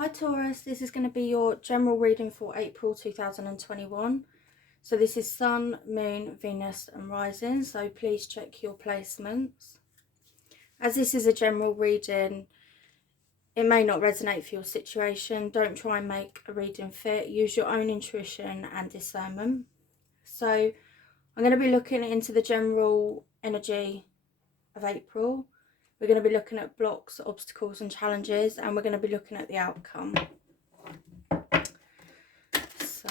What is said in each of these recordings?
Hi Taurus, this is going to be your general reading for April 2021. So this is Sun, Moon, Venus and Rising, so please check your placements. As this is a general reading, it may not resonate for your situation. Don't try and make a reading fit. Use your own intuition and discernment. So I'm going to be looking into the general energy of April. We're going to be looking at blocks, obstacles and challenges, and we're going to be looking at the outcome. So,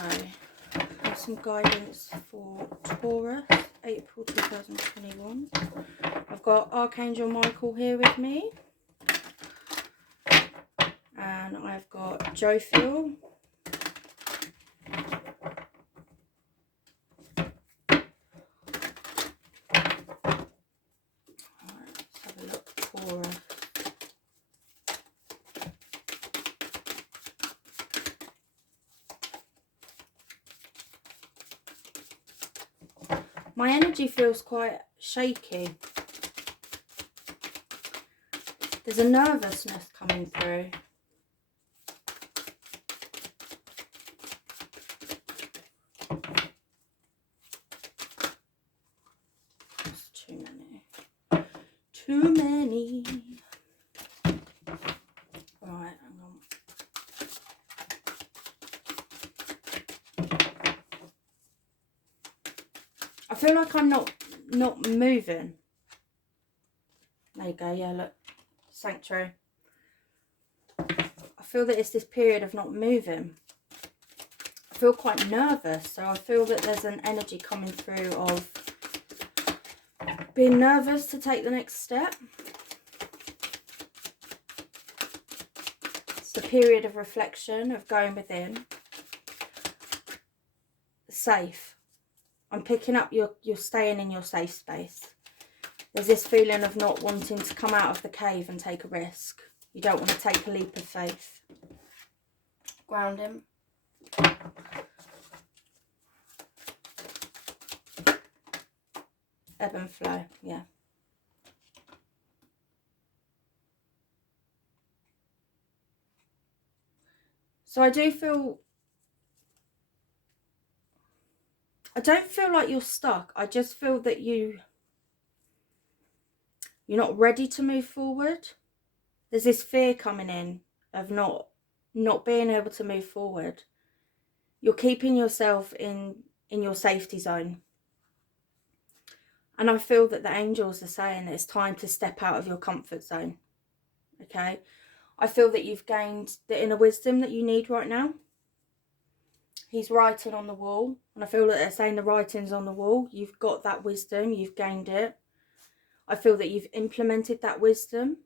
have some guidance for Taurus, April 2021. I've got Archangel Michael here with me. And I've got Jophiel. Alright, let's have a look. Taurus. My energy feels quite shaky. There's a nervousness coming through. That's too many. Too many. Right, hang on. I feel like I'm not moving. There you go, yeah, look. Sanctuary. I feel that it's this period of not moving. I feel quite nervous, so I feel that there's an energy coming through of being nervous to take the next step. It's the period of reflection, of going within. Safe. I'm picking up you're staying in your safe space. There's this feeling of not wanting to come out of the cave and take a risk. You don't want to take a leap of faith. Grounding. Ebb and flow, yeah. So I don't feel like you're stuck. I just feel that you're not ready to move forward. There's this fear coming in of not being able to move forward. You're keeping yourself in your safety zone. And I feel that the angels are saying that it's time to step out of your comfort zone. Okay? I feel that you've gained the inner wisdom that you need right now. He's writing on the wall. And I feel that they're saying the writing's on the wall. You've got that wisdom. You've gained it. I feel that you've implemented that wisdom.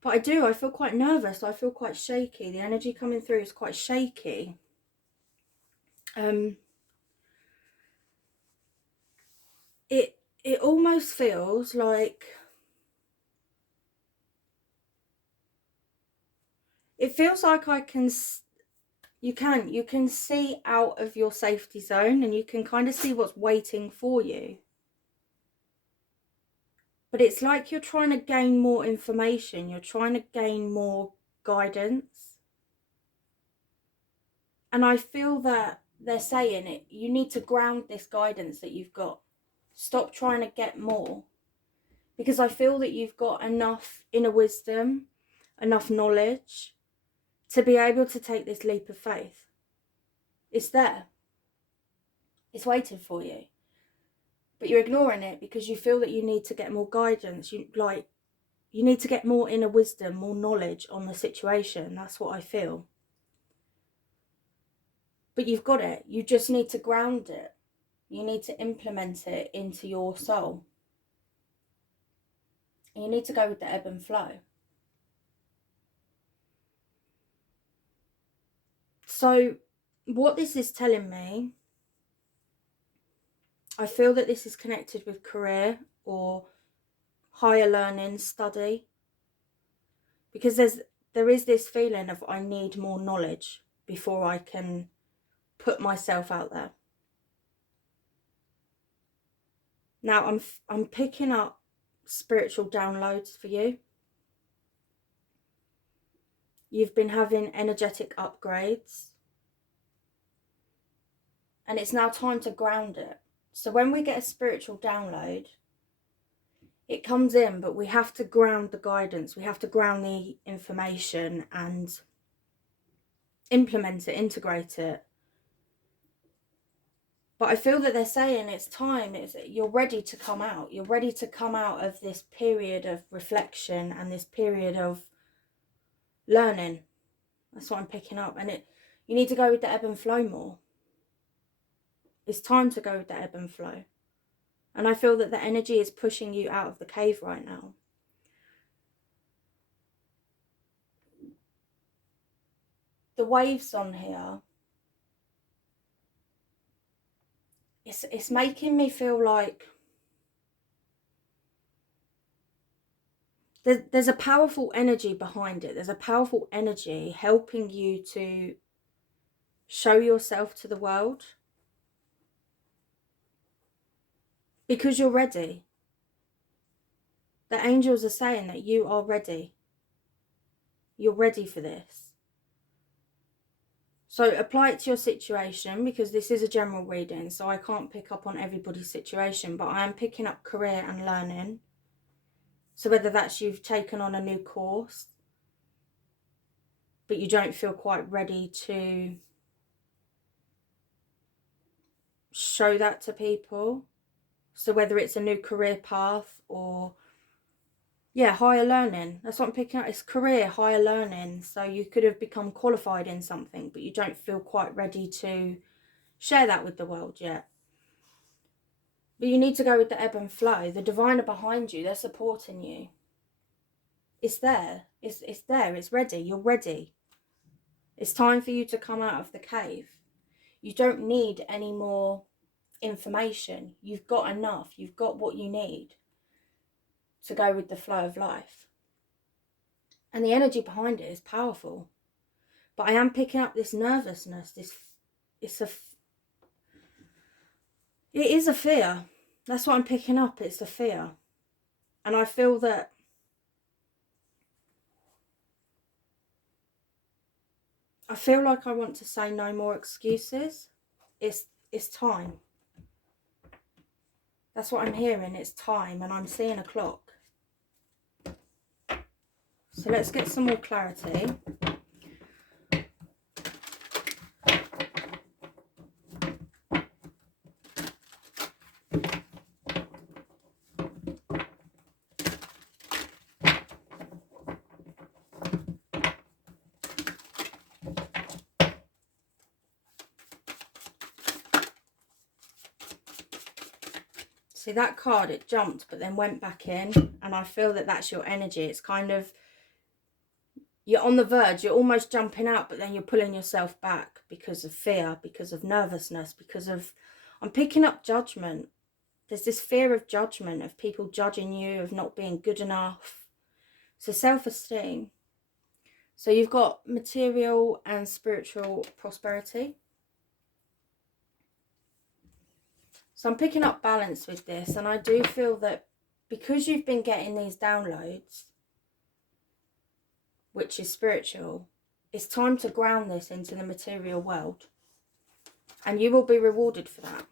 But I feel quite nervous. I feel quite shaky. The energy coming through is quite shaky. It almost feels like you can see out of your safety zone and you can kind of see what's waiting for you. But it's like you're trying to gain more information. You're trying to gain more guidance. And I feel that they're saying it. You need to ground this guidance that you've got. Stop trying to get more. Because I feel that you've got enough inner wisdom, enough knowledge to be able to take this leap of faith. It's there. It's waiting for you. But you're ignoring it because you feel that you need to get more guidance. You need to get more inner wisdom, more knowledge on the situation. That's what I feel. But you've got it. You just need to ground it. You need to implement it into your soul. And you need to go with the ebb and flow. So what this is telling me, I feel that this is connected with career or higher learning, study. Because there is this feeling of I need more knowledge before I can put myself out there. Now I'm picking up spiritual downloads for you. You've been having energetic upgrades. And it's now time to ground it. So when we get a spiritual download, it comes in, but we have to ground the guidance. We have to ground the information and implement it, integrate it. But I feel that they're saying it's time. You're ready to come out. You're ready to come out of this period of reflection and this period of learning. That's what I'm picking up. And you need to go with the ebb and flow more. It's time to go with the ebb and flow. And I feel that the energy is pushing you out of the cave right now. The waves on here, it's making me feel like there's a powerful energy behind it. There's a powerful energy helping you to show yourself to the world. Because you're ready. The angels are saying that you are ready. You're ready for this. So apply it to your situation, because this is a general reading, so I can't pick up on everybody's situation, but I am picking up career and learning. So whether that's you've taken on a new course, but you don't feel quite ready to show that to people. So whether it's a new career path or, yeah, higher learning. That's what I'm picking up. It's career, higher learning. So you could have become qualified in something, but you don't feel quite ready to share that with the world yet. But you need to go with the ebb and flow. The divine are behind you. They're supporting you. It's there. It's there. It's ready. You're ready. It's time for you to come out of the cave. You don't need any more information. You've got enough. You've got what you need to go with the flow of life. And the energy behind it is powerful. But I am picking up this nervousness. It is a fear. That's what I'm picking up. It's a fear. And I feel that like I want to say no more excuses. It's time. That's what I'm hearing. It's time. And I'm seeing a clock. So let's get some more clarity. See, that card, it jumped but then went back in, and I feel that that's your energy. It's kind of, you're on the verge, you're almost jumping out, but then you're pulling yourself back because of fear, because of nervousness, because of, I'm picking up judgment. There's this fear of judgment, of people judging you, of not being good enough. So self-esteem. So you've got material and spiritual prosperity. So I'm picking up balance with this, and I do feel that because you've been getting these downloads, which is spiritual, it's time to ground this into the material world. And you will be rewarded for that.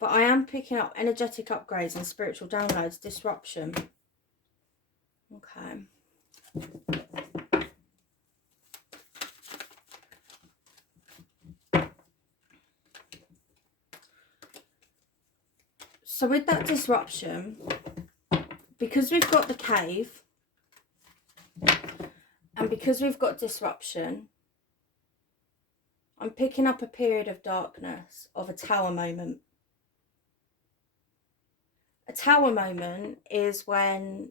But I am picking up energetic upgrades and spiritual downloads, disruption. Okay. So with that disruption, because we've got the cave, and because we've got disruption, I'm picking up a period of darkness, of a tower moment. A tower moment is when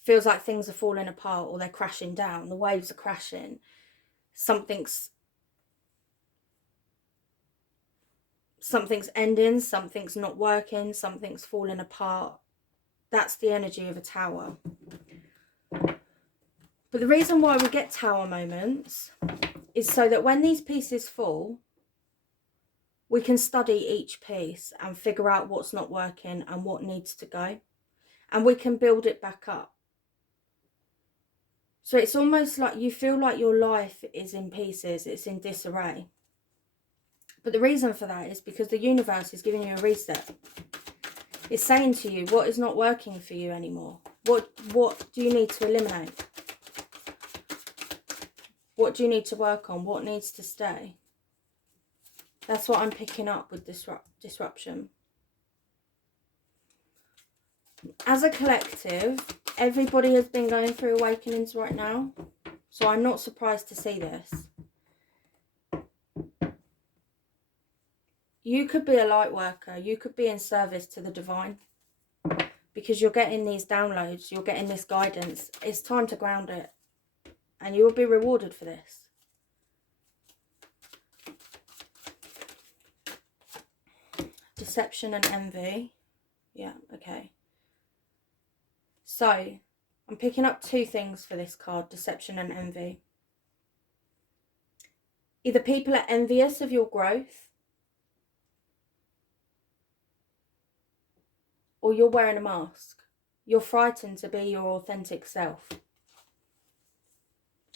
it feels like things are falling apart or they're crashing down. The waves are crashing. Something's ending, something's not working, something's falling apart. That's the energy of a tower. But the reason why we get tower moments is so that when these pieces fall, we can study each piece and figure out what's not working and what needs to go. And we can build it back up. So it's almost like you feel like your life is in pieces, it's in disarray. But the reason for that is because the universe is giving you a reset. It's saying to you what is not working for you anymore. What do you need to eliminate? What do you need to work on? What needs to stay? That's what I'm picking up with disruption. As a collective, everybody has been going through awakenings right now. So I'm not surprised to see this. You could be a light worker. You could be in service to the divine. Because you're getting these downloads. You're getting this guidance. It's time to ground it. And you will be rewarded for this. Deception and envy. Yeah, okay. So, I'm picking up two things for this card. Deception and envy. Either people are envious of your growth. Or you're wearing a mask. You're frightened to be your authentic self.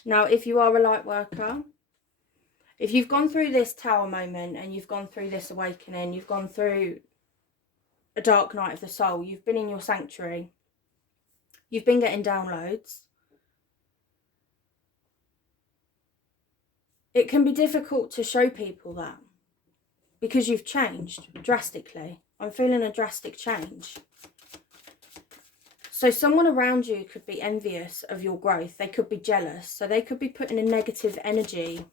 Now, if you are a light worker, if you've gone through this tower moment and you've gone through this awakening, you've gone through a dark night of the soul, you've been in your sanctuary, you've been getting downloads, it can be difficult to show people that because you've changed drastically. I'm feeling a drastic change. So someone around you could be envious of your growth. They could be jealous. So they could be putting a negative energy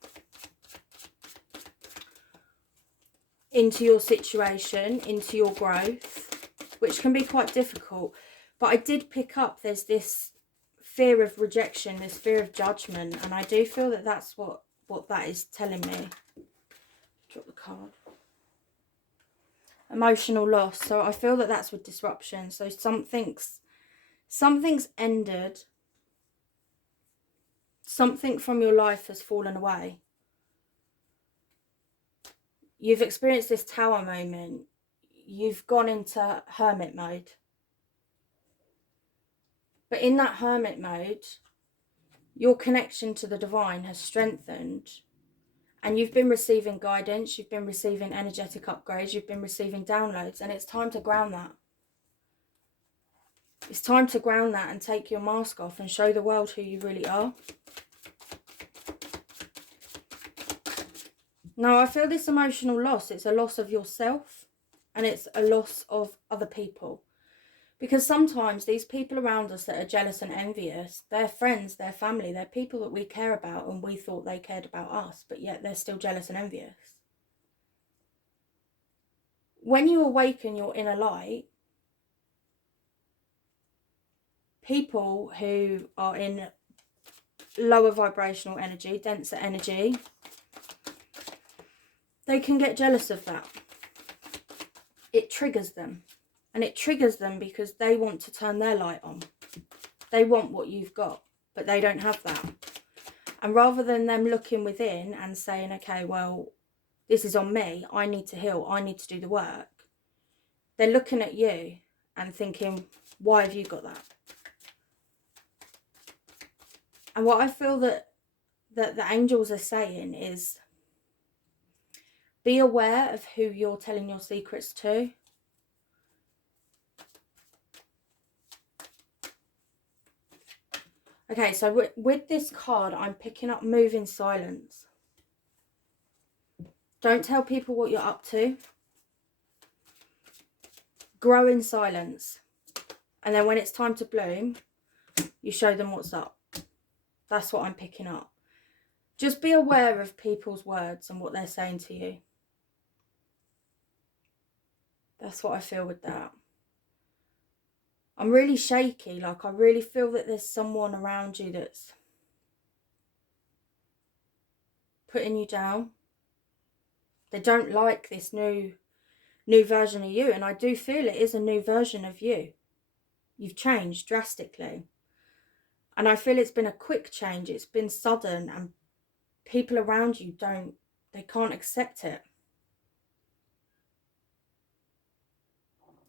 into your situation, into your growth, which can be quite difficult. But I did pick up there's this fear of rejection, this fear of judgment. And I do feel that that's what that is telling me. Drop the card. Emotional loss. So I feel that that's with disruption. So something's ended. Something from your life has fallen away. You've experienced this tower moment. You've gone into hermit mode. But in that hermit mode, your connection to the divine has strengthened. And you've been receiving guidance. You've been receiving energetic upgrades. You've been receiving downloads. And it's time to ground that. It's time to ground that and take your mask off and show the world who you really are. Now, I feel this emotional loss. It's a loss of yourself and it's a loss of other people. Because sometimes these people around us that are jealous and envious, they're friends, they're family, they're people that we care about and we thought they cared about us, but yet they're still jealous and envious. When you awaken your inner light, people who are in lower vibrational energy, denser energy, they can get jealous of that. It triggers them. And it triggers them because they want to turn their light on. They want what you've got, but they don't have that. And rather than them looking within and saying, okay, well, this is on me, I need to heal, I need to do the work, they're looking at you and thinking, why have you got that? And what I feel that the angels are saying is, be aware of who you're telling your secrets to. Okay, so with this card, I'm picking up move in silence. Don't tell people what you're up to. Grow in silence. And then when it's time to bloom, you show them what's up. That's what I'm picking up. Just be aware of people's words and what they're saying to you. That's what I feel with that. I'm really shaky. Like, I really feel that there's someone around you that's putting you down. They don't like this new version of you. And I do feel it is a new version of you. You've changed drastically. And I feel it's been a quick change. It's been sudden. And people around you they can't accept it.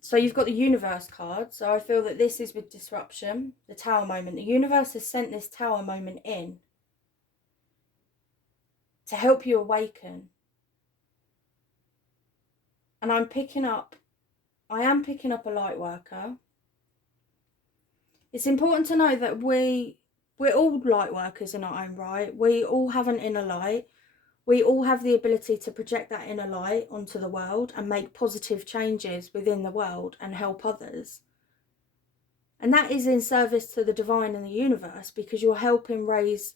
So you've got the universe card. So I feel that this is with disruption, the tower moment. The universe has sent this tower moment in to help you awaken. And I am picking up a light worker. It's important to know that we're all light workers in our own right. We all have an inner light. We all have the ability to project that inner light onto the world and make positive changes within the world and help others. And that is in service to the divine and the universe, because you're helping raise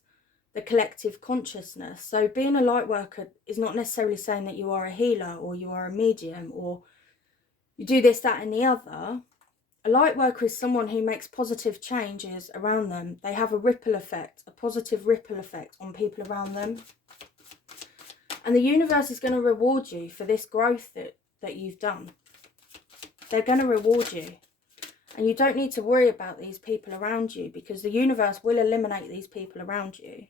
the collective consciousness. So being a light worker is not necessarily saying that you are a healer or you are a medium or you do this, that and the other. A light worker is someone who makes positive changes around them. They have a ripple effect, a positive ripple effect on people around them. And the universe is going to reward you for this growth that you've done. They're going to reward you. And you don't need to worry about these people around you, because the universe will eliminate these people around you.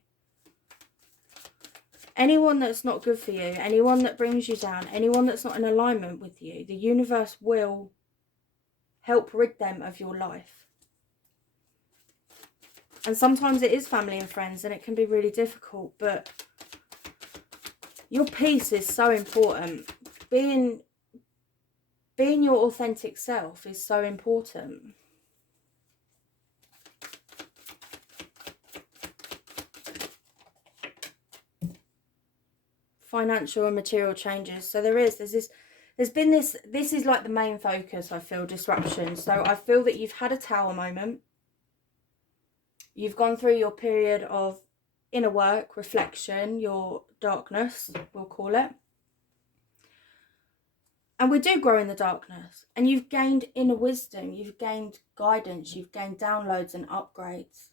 Anyone that's not good for you, anyone that brings you down, anyone that's not in alignment with you, the universe will help rid them of your life. And sometimes it is family and friends, and it can be really difficult, but your peace is so important. Being your authentic self is so important. Financial and material changes. So this is like the main focus, I feel, disruption. So I feel that you've had a tower moment. You've gone through your period of inner work, reflection, your darkness, we'll call it. And we do grow in the darkness. And you've gained inner wisdom, you've gained guidance, you've gained downloads and upgrades.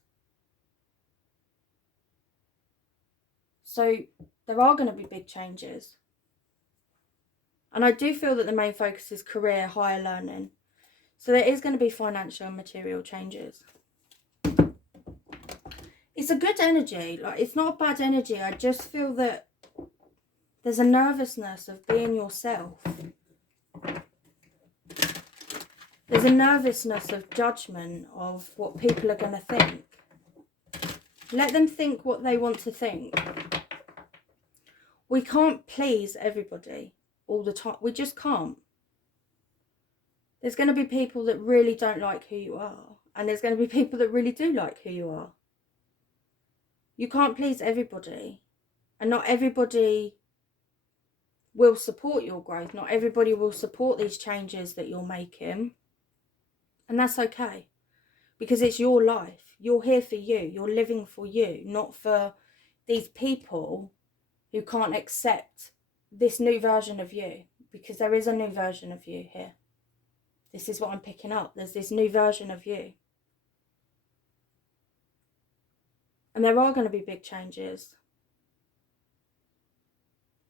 So there are going to be big changes. And I do feel that the main focus is career, higher learning. So there is going to be financial and material changes. It's a good energy. Like, it's not a bad energy. I just feel that there's a nervousness of being yourself. There's a nervousness of judgment of what people are going to think. Let them think what they want to think. We can't please everybody all the time. We just can't. There's going to be people that really don't like who you are. And there's going to be people that really do like who you are. You can't please everybody. And not everybody will support your growth. Not everybody will support these changes that you're making. And that's okay. Because it's your life. You're here for you. You're living for you. Not for these people who can't accept this new version of you. Because there is a new version of you here. This is what I'm picking up. There's this new version of you. And there are going to be big changes.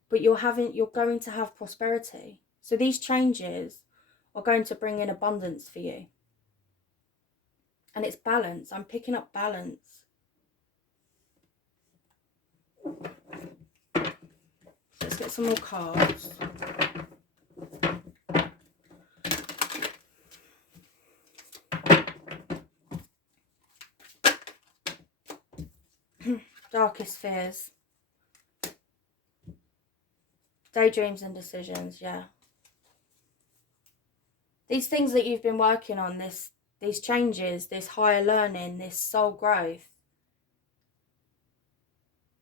But you're going to have prosperity. So these changes are going to bring in abundance for you. And it's balance. I'm picking up balance. Let's get some more cards. Darkest fears. Daydreams and decisions, yeah. These things that you've been working on, these changes, this higher learning, this soul growth.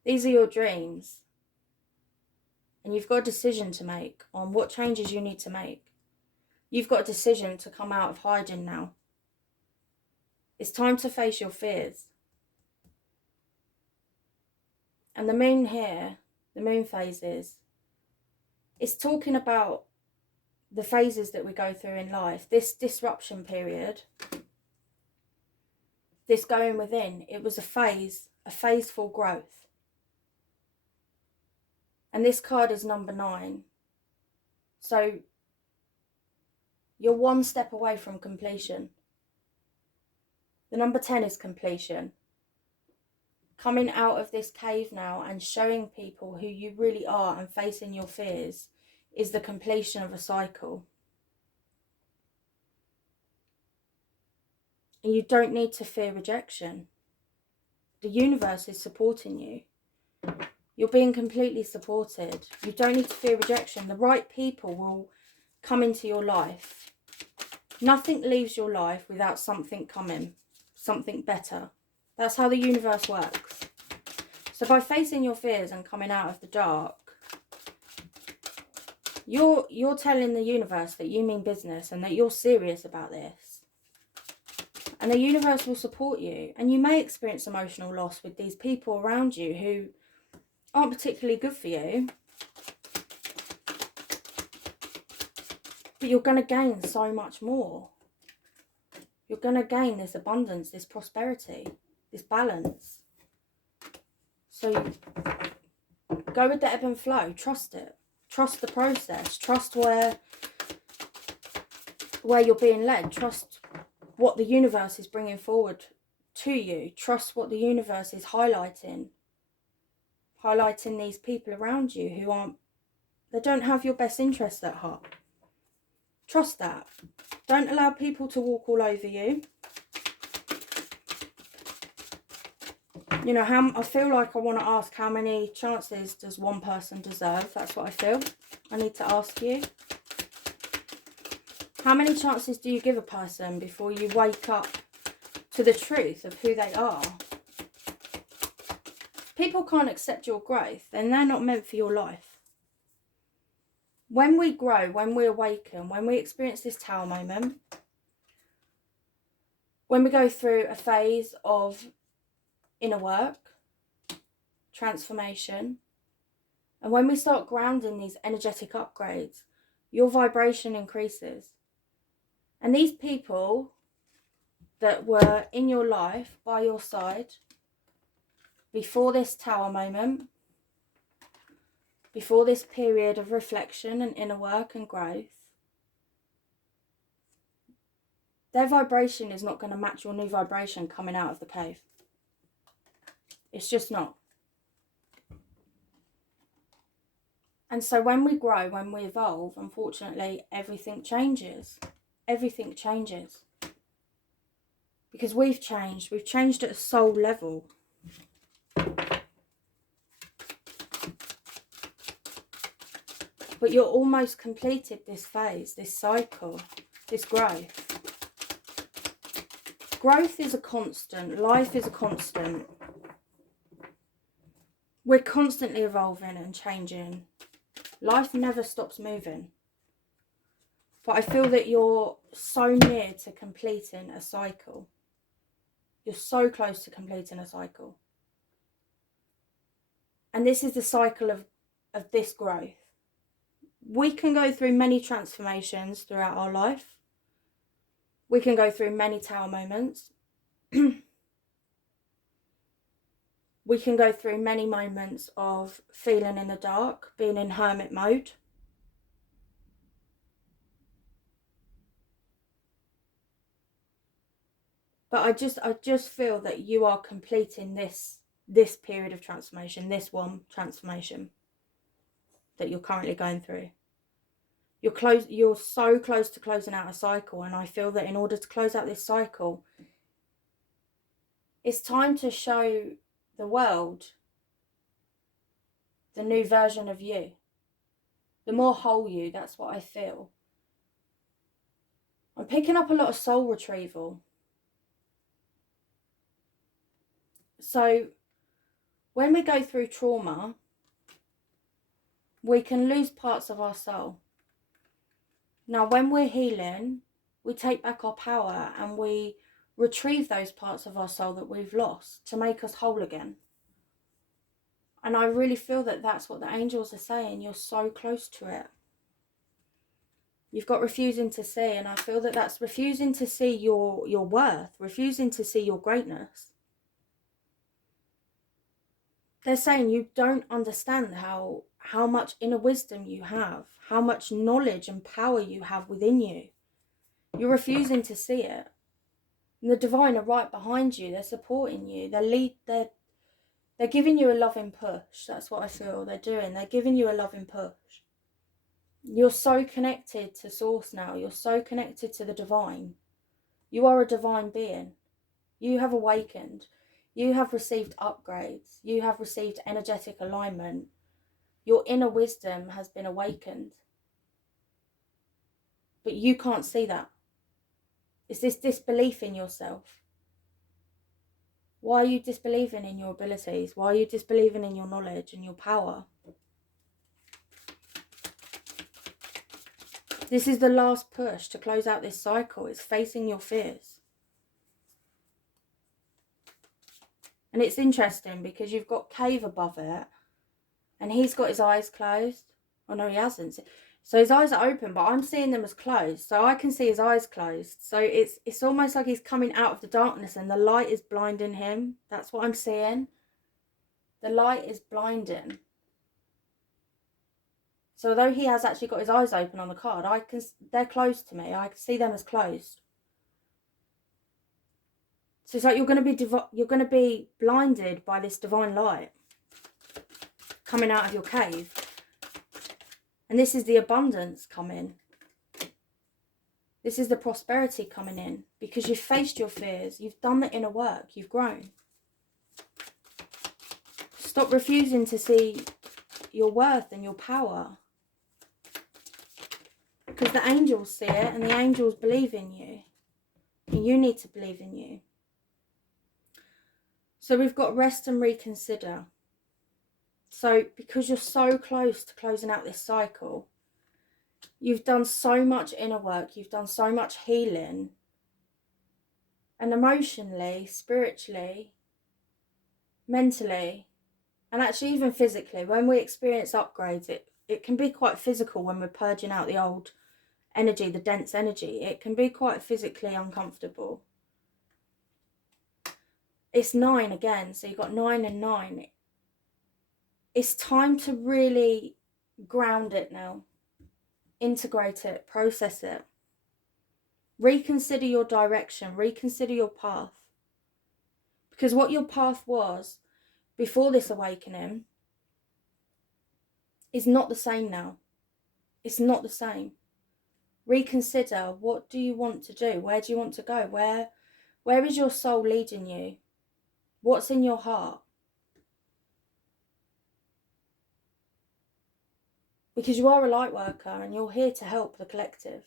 These are your dreams. And you've got a decision to make on what changes you need to make. You've got a decision to come out of hiding now. It's time to face your fears. And the moon here, the moon phases, it's talking about the phases that we go through in life. This disruption period, this going within, it was a phase for growth. And this card is number 9. So you're one step away from completion. The number 10 is completion. Coming out of this cave now and showing people who you really are and facing your fears is the completion of a cycle. And you don't need to fear rejection. The universe is supporting you. You're being completely supported. You don't need to fear rejection. The right people will come into your life. Nothing leaves your life without something coming, something better. That's how the universe works. So by facing your fears and coming out of the dark, you're telling the universe that you mean business and that you're serious about this. And the universe will support you. And you may experience emotional loss with these people around you who aren't particularly good for you. But you're going to gain so much more. You're going to gain this abundance, this prosperity, this balance. So go with the ebb and flow. Trust it. Trust the process. Trust where you're being led. Trust what the universe is bringing forward to you. Trust what the universe is highlighting. Highlighting these people around you who they don't have your best interests at heart. Trust that. Don't allow people to walk all over you. You know, I feel like I want to ask, how many chances does one person deserve? That's what I feel. I need to ask you. How many chances do you give a person before you wake up to the truth of who they are? If people can't accept your growth, then they're not meant for your life. When we grow, when we awaken, when we experience this Tower moment, when we go through a phase of inner work, transformation, and when we start grounding these energetic upgrades, your vibration increases. And these people that were in your life, by your side, before this Tower moment, before this period of reflection and inner work and growth, their vibration is not going to match your new vibration coming out of the cave. It's just not. And so when we grow, when we evolve, unfortunately, everything changes. Everything changes. Because we've changed. We've changed at a soul level. But you're almost completed this phase, this cycle, this growth. Growth is a constant. Life is a constant. We're constantly evolving and changing. Life never stops moving. But I feel that you're so near to completing a cycle. You're so close to completing a cycle. And this is the cycle of this growth. We can go through many transformations throughout our life. We can go through many Tower moments. We can go through many moments of feeling in the dark, being in hermit mode. But I just feel that you are completing this period of transformation, this one transformation that you're currently going through. You're so close to closing out a cycle, and I feel that in order to close out this cycle, it's time to show the world the new version of you. The more whole you, that's what I feel. I'm picking up a lot of soul retrieval. So when we go through trauma, we can lose parts of our soul. Now, when we're healing, we take back our power and we retrieve those parts of our soul that we've lost to make us whole again. And I really feel that that's what the angels are saying. You're so close to it. You've got refusing to see, and I feel that that's refusing to see your worth, refusing to see your greatness. They're saying you don't understand how much inner wisdom you have, how much knowledge and power you have within you. You're refusing to see it. And the divine are right behind you. They're supporting you. They're giving you a loving push. That's what I feel they're doing. They're giving you a loving push. You're so connected to source now. You're so connected to the divine. You are a divine being. You have awakened. You have received upgrades. You have received energetic alignment. Your inner wisdom has been awakened. But you can't see that. It's this disbelief in yourself. Why are you disbelieving in your abilities? Why are you disbelieving in your knowledge and your power? This is the last push to close out this cycle. It's facing your fears. And it's interesting because you've got Cave above it and he's got his eyes closed. Oh no, he hasn't. So his eyes are open, but I'm seeing them as closed. So I can see his eyes closed. So it's almost like he's coming out of the darkness and the light is blinding him. That's what I'm seeing. The light is blinding. So although he has actually got his eyes open on the card, they're closed to me. I can see them as closed. So it's like you're going to be blinded by this divine light coming out of your cave. And this is the abundance coming. This is the prosperity coming in because you've faced your fears. You've done the inner work. You've grown. Stop refusing to see your worth and your power. Because the angels see it and the angels believe in you. And you need to believe in you. So we've got rest and reconsider. So because you're so close to closing out this cycle, you've done so much inner work, you've done so much healing. And emotionally, spiritually, mentally, and actually even physically, when we experience upgrades, it can be quite physical when we're purging out the old energy, the dense energy. It can be quite physically uncomfortable. It's 9 again, so you've got 9 and 9. It's time to really ground it now. Integrate it, process it. Reconsider your direction, reconsider your path. Because what your path was before this awakening is not the same now. It's not the same. Reconsider, what do you want to do? Where do you want to go? Where is your soul leading you? What's in your heart? Because you are a light worker and you're here to help the collective.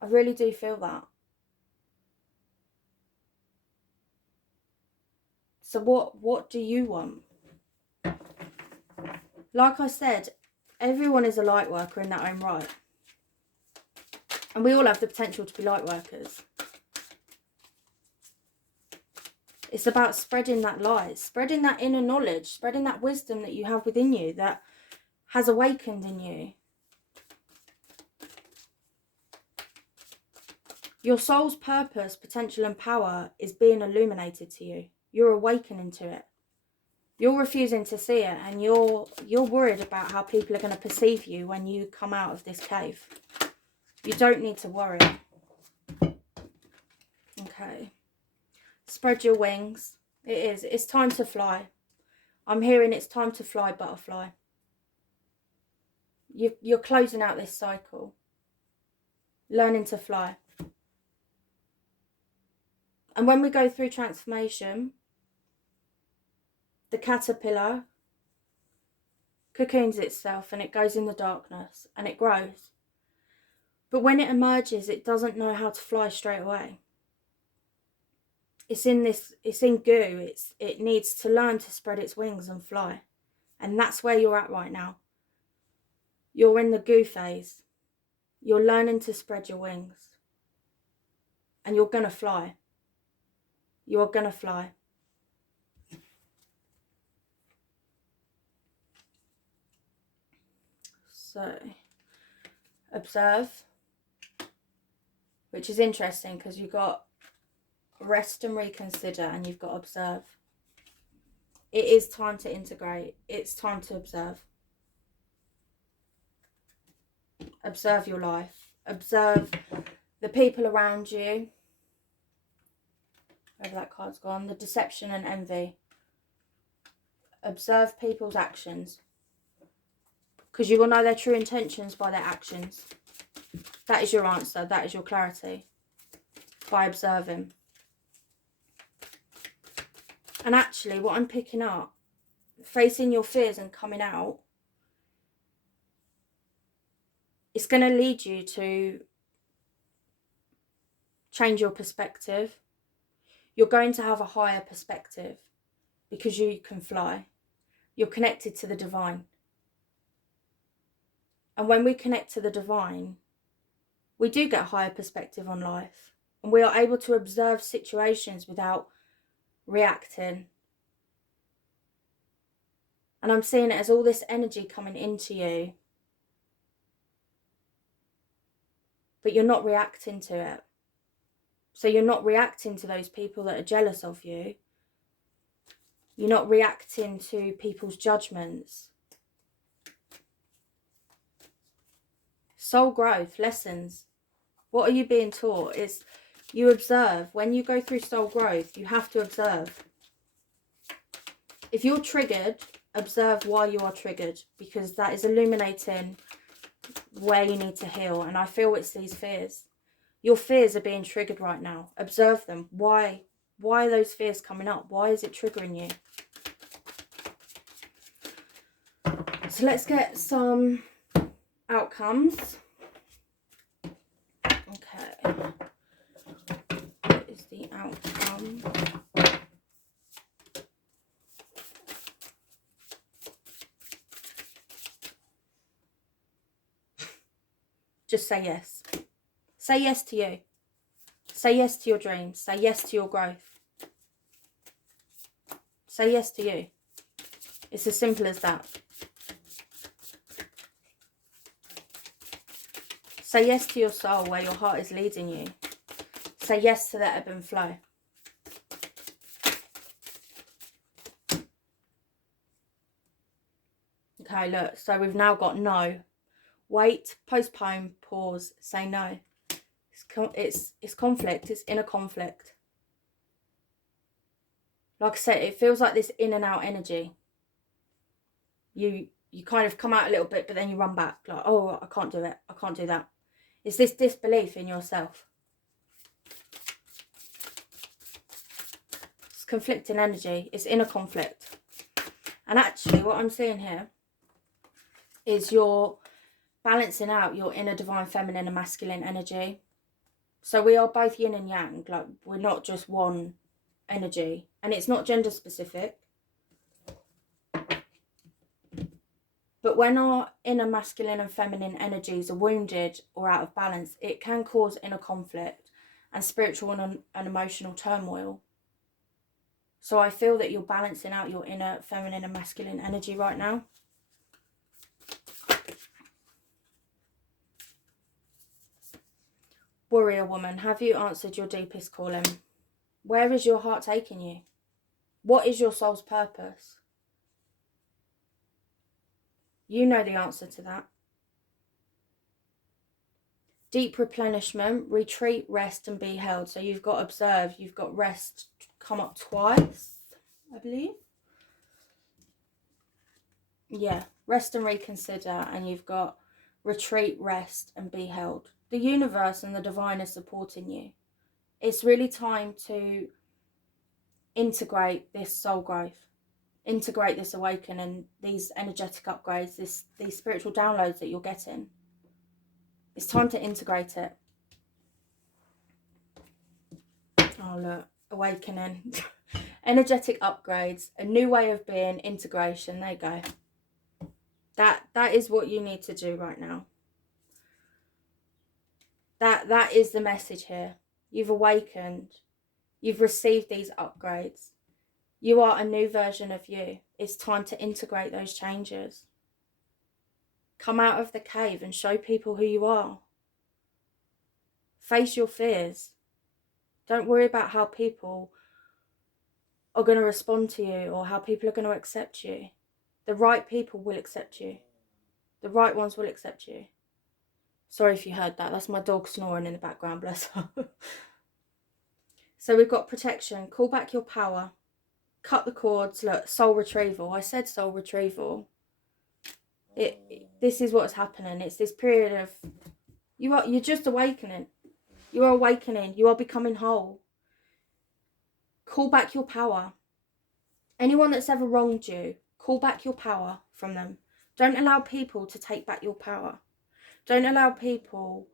I really do feel that. So what do you want? Like I said, everyone is a light worker in their own right. And we all have the potential to be light workers. It's about spreading that light, spreading that inner knowledge, spreading that wisdom that you have within you that has awakened in you. Your soul's purpose, potential and power is being illuminated to you. You're awakening to it. You're refusing to see it and you're worried about how people are going to perceive you when you come out of this cave. You don't need to worry. Okay. Spread your wings. It's time to fly. I'm hearing it's time to fly, butterfly. You're closing out this cycle. Learning to fly. And when we go through transformation, the caterpillar cocoons itself and it goes in the darkness and it grows. But when it emerges, it doesn't know how to fly straight away. It's in goo. It needs to learn to spread its wings and fly. And that's where you're at right now. You're in the goo phase. You're learning to spread your wings. And you're going to fly. You're going to fly. So, observe. Which is interesting because you've got rest and reconsider and you've got observe. It is time to integrate. It's time to observe. Observe your life. Observe the people around you. Wherever that card's gone. The deception and envy. Observe people's actions. Because you will know their true intentions by their actions. That is your answer. That is your clarity. By observing. And actually, what I'm picking up, facing your fears and coming out, it's going to lead you to change your perspective. You're going to have a higher perspective because you can fly. You're connected to the divine. And when we connect to the divine, we do get a higher perspective on life. And we are able to observe situations without reacting. And I'm seeing it as all this energy coming into you, but you're not reacting to it. So you're not reacting to those people that are jealous of you. You're not reacting to people's judgments. Soul growth, lessons. What are you being taught? It's you observe. When you go through soul growth, you have to observe. If you're triggered, observe why you are triggered, because that is illuminating where you need to heal. And I feel it's these fears. Your fears are being triggered right now. Observe them. Why? Why are those fears coming up? Why is it triggering you? So let's get some outcomes. Okay. What is the outcome? Just say yes. Say yes to you. Say yes to your dreams. Say yes to your growth. Say yes to you. It's as simple as that. Say yes to your soul, where your heart is leading you. Say yes to the ebb and flow. Okay, look, so we've now got no. Wait, postpone, pause, say no. It's conflict. It's inner conflict. Like I said, it feels like this in and out energy. You kind of come out a little bit, but then you run back. Like, oh, I can't do it. I can't do that. It's this disbelief in yourself. It's conflicting energy. It's inner conflict. And actually, what I'm seeing here is you're balancing out your inner divine feminine and masculine energy. So we are both yin and yang. Like, we're not just one energy. And it's not gender specific. But when our inner masculine and feminine energies are wounded or out of balance, it can cause inner conflict and spiritual and emotional turmoil. So I feel that you're balancing out your inner feminine and masculine energy right now. Warrior woman, have you answered your deepest calling? Where is your heart taking you? What is your soul's purpose? You know the answer to that. Deep replenishment, retreat, rest and be held. So you've got observe, you've got rest come up twice, I believe. Yeah, rest and reconsider, and you've got retreat, rest and be held. The universe and the divine are supporting you. It's really time to integrate this soul growth, integrate this awakening, these energetic upgrades, these spiritual downloads that you're getting. It's time to integrate it. Oh, look, awakening. Energetic upgrades, a new way of being, integration. There you go. That is what you need to do right now. That is the message here. You've awakened. You've received these upgrades. You are a new version of you. It's time to integrate those changes. Come out of the cave and show people who you are. Face your fears. Don't worry about how people are going to respond to you or how people are going to accept you. The right people will accept you. The right ones will accept you. Sorry if you heard that. That's my dog snoring in the background, bless her. So we've got protection. Call back your power. Cut the cords. Look, soul retrieval. I said soul retrieval. This is what's happening. It's this period of You're just awakening. You are awakening. You are becoming whole. Call back your power. Anyone that's ever wronged you, call back your power from them. Don't allow people to take back your power. Don't allow people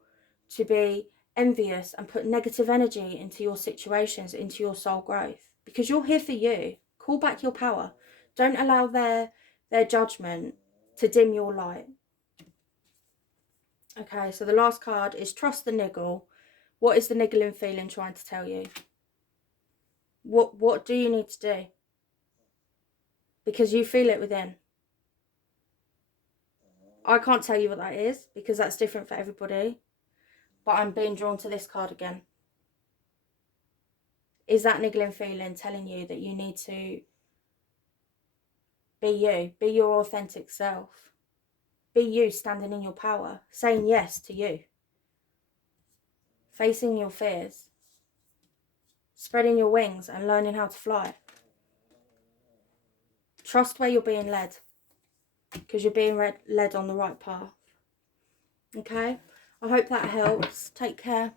to be envious and put negative energy into your situations, into your soul growth. Because you're here for you. Call back your power. Don't allow their judgment to dim your light. Okay, so the last card is Trust the Niggle. What is the niggling feeling trying to tell you? What do you need to do? Because you feel it within. I can't tell you what that is because that's different for everybody. But I'm being drawn to this card again. Is that niggling feeling telling you that you need to be you? Be your authentic self. Be you, standing in your power. Saying yes to you. Facing your fears. Spreading your wings and learning how to fly. Trust where you're being led. Because you're being led on the right path. Okay? I hope that helps. Take care.